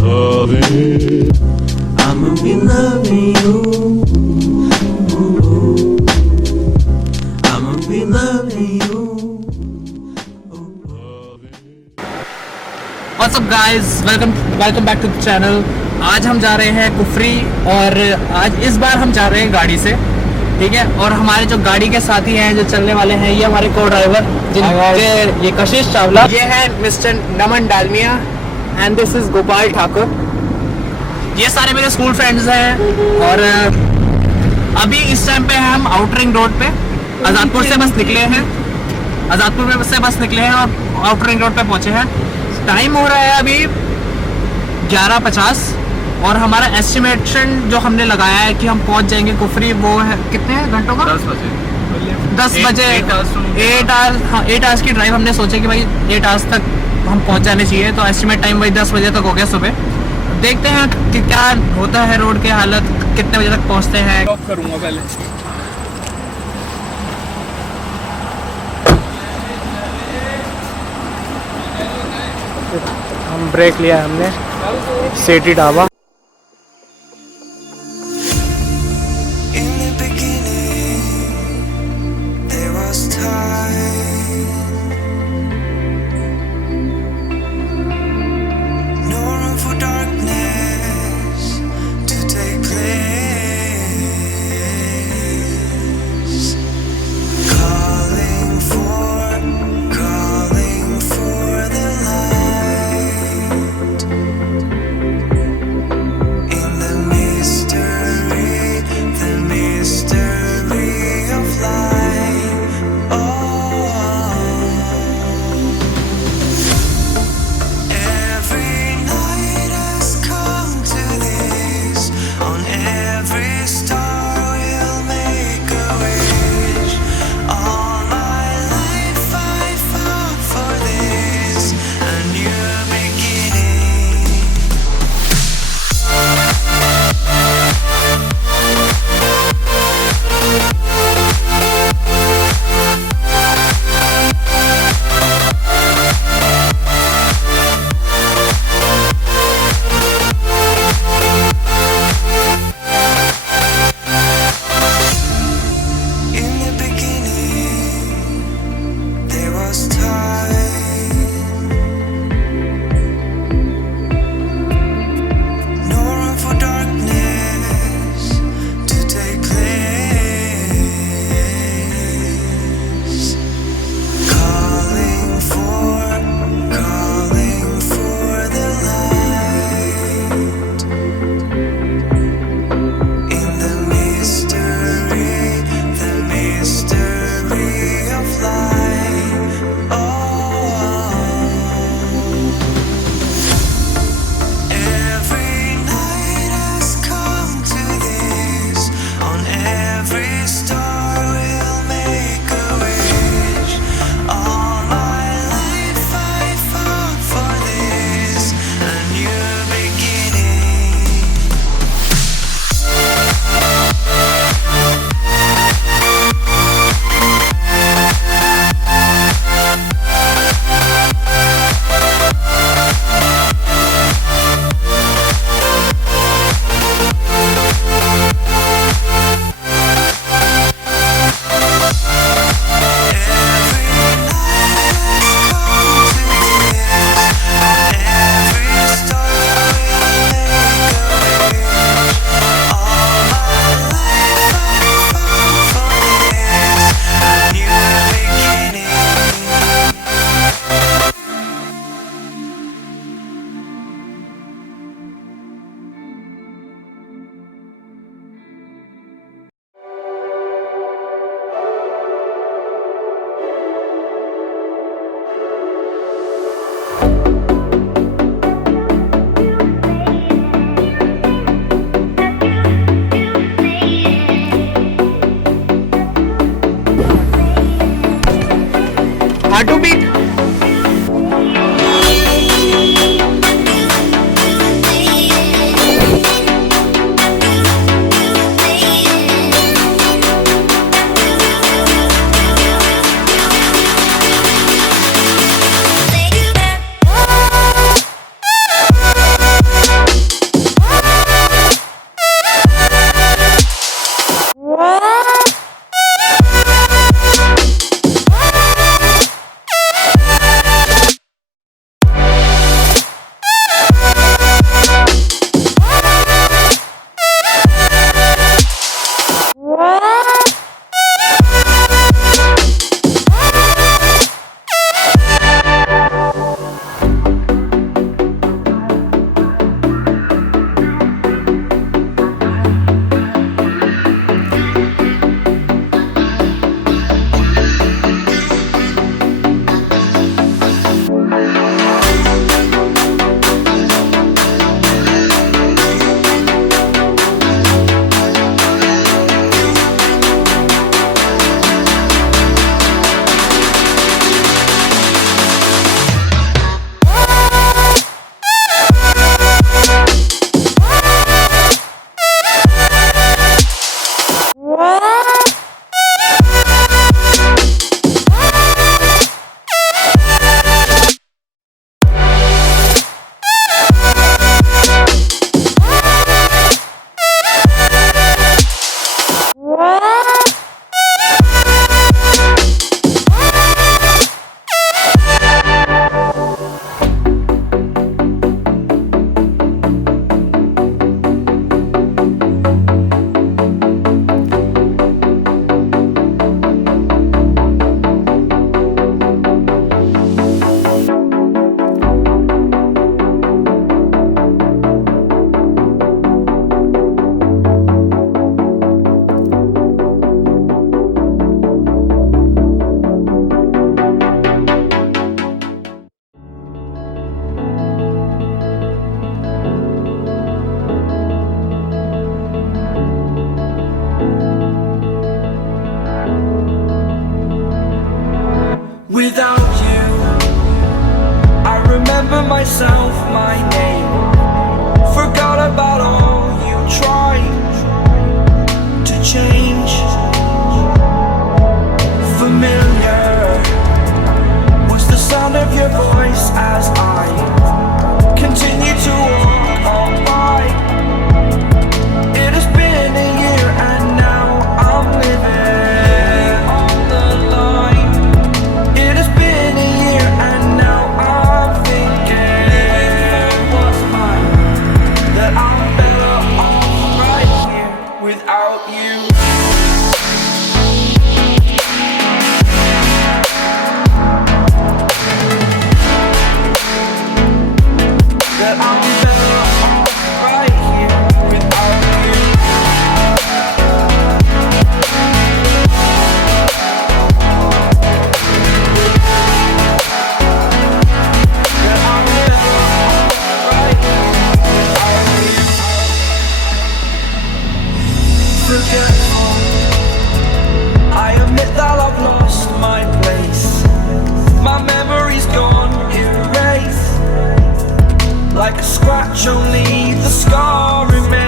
loving. I'ma be loving you. I'ma be loving you. What's up guys, welcome back to the channel। आज हम जा रहे हैं कुफरी और आज इस बार हम जा रहे हैं गाड़ी से, ठीक है। और हमारे जो गाड़ी के साथी हैं जो चलने वाले हैं, ये हमारे को ड्राइवर ये कशिश चावला, ये है mister Naman Dalmia and this is Gopal Thakur. ये सारे मेरे स्कूल फ्रेंड्स हैं और अभी इस टाइम पे हम आउटरिंग रोड पे आज़ादपुर से बस निकले हैं, और आउटरिंग रोड पे पहुंचे हैं। टाइम हो रहा है अभी 11:50 और हमारा एस्टिमेशन जो हमने लगाया है कि हम पहुंच जाएंगे कुफरी, वो है कितने घंटों का? 10 बजे 8 आवर्स की ड्राइव हमने सोचा कि भाई 8 आवर्स तक हम पहुंच जाने चाहिए, तो एस्टिमेट टाइम वही 10 बजे तक हो गया सुबह। देखते हैं कि क्या होता है, रोड की हालत कितने बजे तक पहुंचते हैं। करूँगा पहले हम ब्रेक लिया हमने सेठी dhaba. In the beginning, there was time. No room for darkness to take place. Calling for the light. only the scar remains.